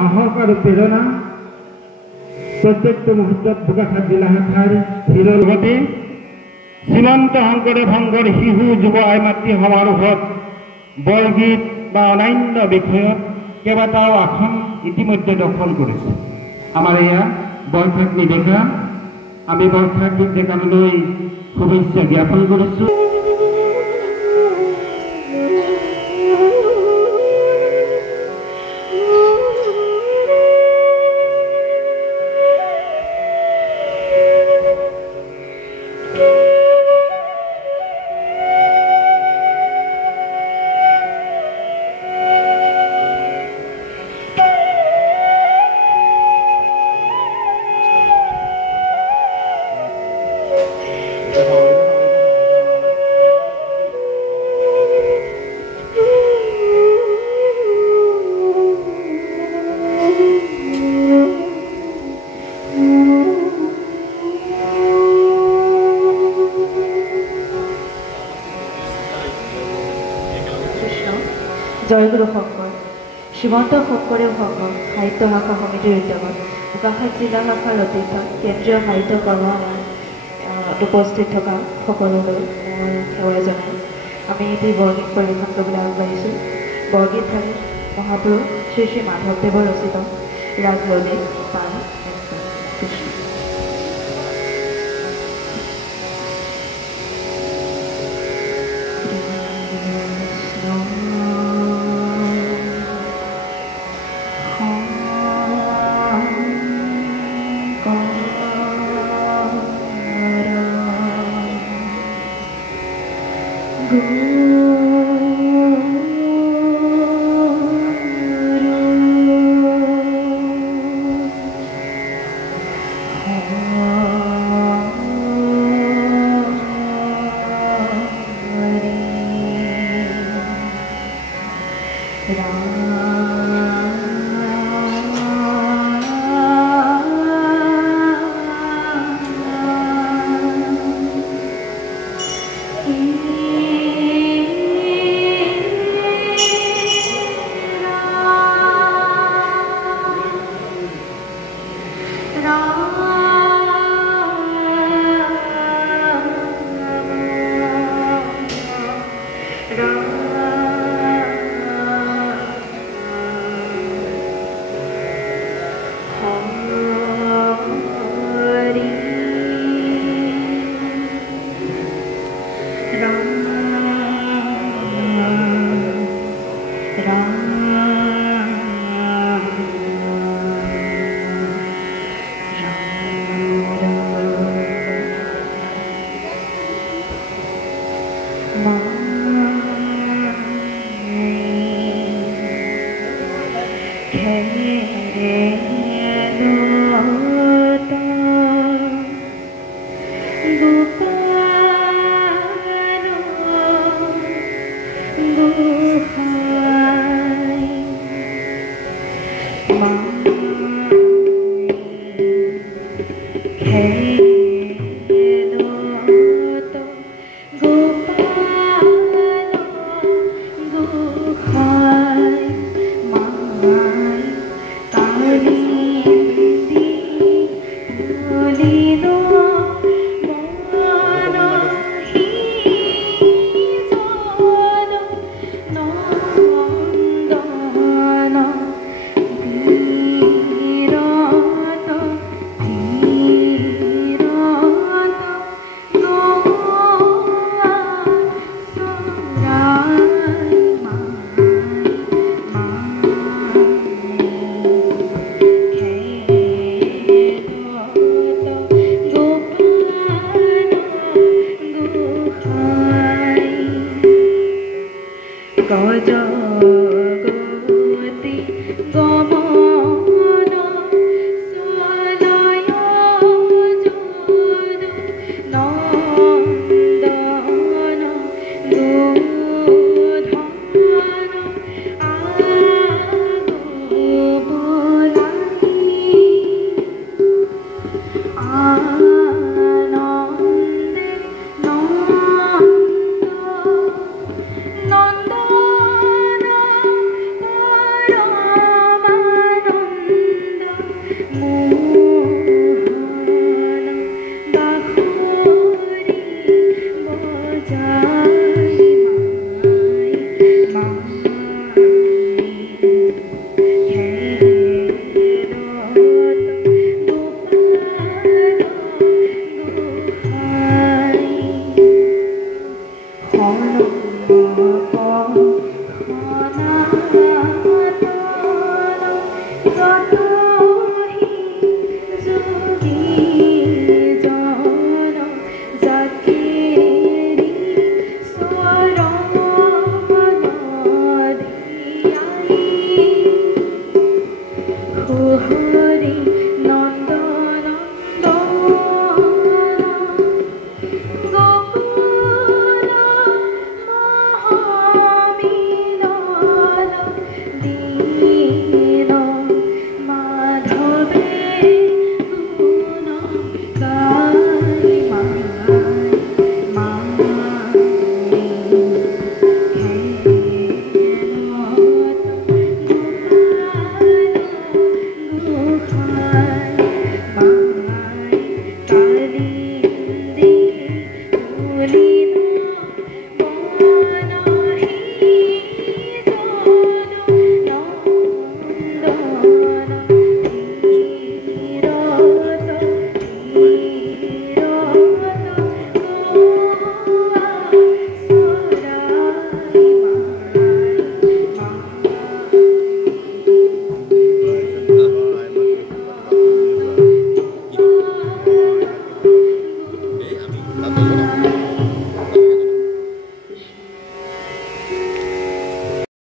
সাহস আৰু প্ৰেৰণা প্ৰত্যেকটো মুহূৰ্তত বোকাখাত জিলা শাখাৰ হিৰৰ লগতে শ্ৰীমন্ত শংকৰদেৱ সংঘৰ শিশু যুৱ আই মাতৃ সমাৰোহত বৰগীত বা অন্যান্য বিষয়ত কেইবাটাও আসন ইতিমধ্যে দখল কৰিছে। আমাৰ এয়া বৰখাগ্নি ডেকা, আমি বৰখাগ্নি ডেকালৈ শুভেচ্ছা জ্ঞাপন কৰিছোঁ। জয়গুৰু শংকৰ শ্ৰীমন্ত শংকৰদেৱ সংঘ সাহিত্য শাখা সমিতিৰ উদ্যোগত বোকাখাত জিলা শাখাৰ অধ্যক্ষ কেন্দ্ৰীয় সাহিত্য কৰ্মশালাত উপস্থিত থকা সকলোলৈ মই সেৱা জনাই আমি এটি বৰগীত পৰিৱেশন কৰিবলৈ আগবাঢ়িছোঁ। বৰগীত ফালে মহাপুৰুষ শ্ৰী শ্ৰী মাধৱদেৱৰ ৰচিত ৰাজললিত পাল কৃষ্ণ।